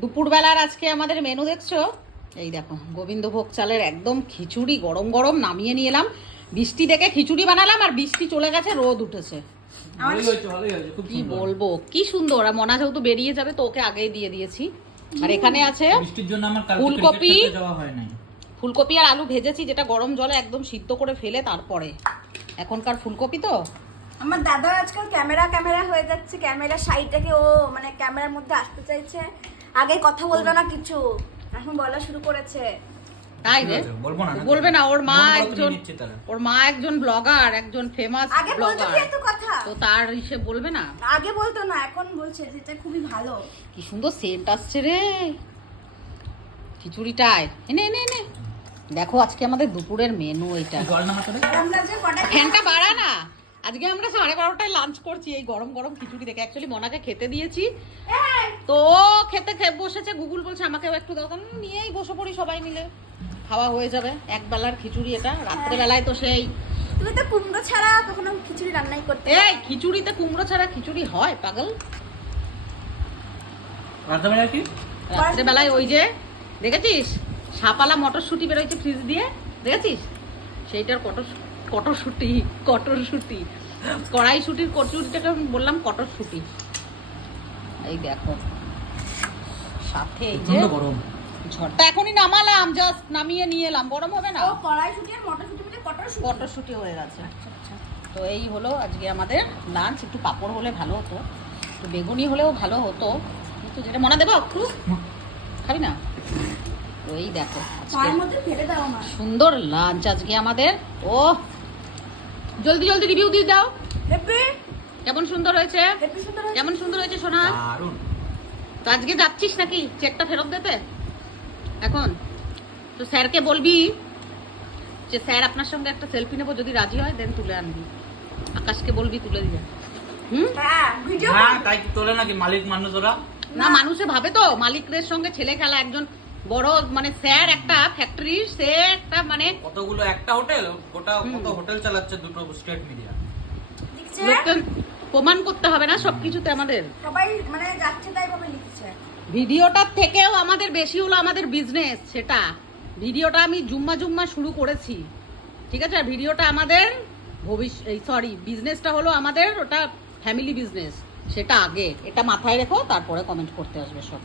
দুপুরবেলার আজকে আমাদের মেনু দেখছো, এই দেখো গোবিন্দভোগ চালের একদম খিচুড়ি গরম গরম নামিয়ে নিয়ে এলাম। বৃষ্টি দেখে খিচুড়ি বানালাম আর বৃষ্টি চলে গেছে, রোদ উঠেছে। কি বলবো, কি সুন্দর। আর মনা যেহেতু বেরিয়ে যাবে তো ওকে আগেই দিয়ে দিয়েছি। আর এখানে আছে ফুলকপি, ফুলকপি আর আলু ভেজেছি, যেটা গরম জলে একদম সিদ্ধ করে ফেলে তারপরে। এখনকার ফুলকপি তো আমার দাদা আজকাল ক্যামেরা হয়ে যাচ্ছে, ক্যামেরা সাইডটাকে ও মানে ক্যামেরার মধ্যে আসতে চাইছে। আগে কথা বলতো না কিছু, এখন বলা শুরু করেছে। তাই রে, বলবে না? ওর মা একজন ব্লগার, একজন ফেমাস ব্লগার, তো তার ইসে বলবে না? আগে বলতো না, এখন বলছে, যেটা খুবই ভালো। কি সুন্দর সেন্ট আসছে রে খিচুড়িটায়। এনে এনে এনে দেখো আজকে আমাদের দুপুরের মেনু এইটা। ফ্যানটা বাড়া না। আজকে আমরা 12:30টায় লাঞ্চ করছি এই গরম গরম খিচুড়ি দেখে। অ্যাকচুয়ালি মনাকে খেতে দিয়েছি, তো খেতে বসেছে। গুগল বলছে আমাকেও একটু দাও, নিয়েই বসে পড়ি, সবাই মিলে খাওয়া হয়ে যাবে। এক বেলার খিচুড়ি এটা। রাত্রেবেলায় তো সেই, তুমি তো কুমড়ো ছাড়া কখনো খিচুড়ি রান্নাই করতে? এই খিচুড়িতে কুমড়ো ছাড়া খিচুড়ি হয় পাগল? রাত্রেবেলায় ওই যে দেখেছিস শাপালা মটরশুঁটি বেরোচ্ছে ফ্রিজ দিয়ে, দেখেছিস? সেইটার কটরশুঁটি কড়াইশুঁটির কচুরিটাকে বললাম কটরশুঁটি। এই দেখো সাথে এই যে ঝড়টা এখনই নামালাম, জাস্ট নামিয়ে নিয়ে এলাম। গরম হবে না? কড়াইশুঁটি আর মটরশুঁটি মিলে কটরশুঁটি হয়ে গেছে। আচ্ছা। তো এই হলো আজকে আমাদের লাঞ্চ। একটু পাঁপড় হলে ভালো হতো, একটু বেগুনি হলেও ভালো হতো, কিন্তু যেটা মনে দেবো একটু খাবি না। তো এই দেখো সুন্দর লাঞ্চ আজকে আমাদের। ও জলদি জলদি রিভিউ দিয়ে দাও। কেমন সুন্দর হয়েছে, কেমন সুন্দর হয়েছে সোনা। তো আজকে যাচ্ছিস নাকি চেকটা ফেরত দিতে এখন? তো স্যারকে বলবি যে স্যার আপনার সঙ্গে একটা সেলফি নেবো, যদি রাজি হয় দেন তুলে আনবি। আকাশকে বলবি তুলে দিবে। তাই তোলে নাকি মালিক মানুষ ওরা? না, মানুষে ভাবে তো মালিকদের সঙ্গে ছেলে খেলা। একজন বড় মানে স্যার একটা ফ্যাক্টরি, সে একটা মানে কতগুলো একটা হোটেল, গোটা কত হোটেল চালাচ্ছে, দুটো স্টেট মিডিয়া। লোককে প্রমাণ করতে হবে না সবকিছুতে আমাদের। সবাই মানে যাচ্ছে তাই ভাবে লিখছে। ভিডিওটার থেকেও আমাদের বেশি হলো আমাদের বিজনেস। সেটা ভিডিওটা আমি জুম্মা শুরু করেছি, ঠিক আছে? আর ভিডিওটা আমাদের বিজনেসটা হলো আমাদের, ওটা ফ্যামিলি বিজনেস। সেটা আগে, এটা মাথায় রেখো, তারপরে কমেন্ট করতে আসবে সব।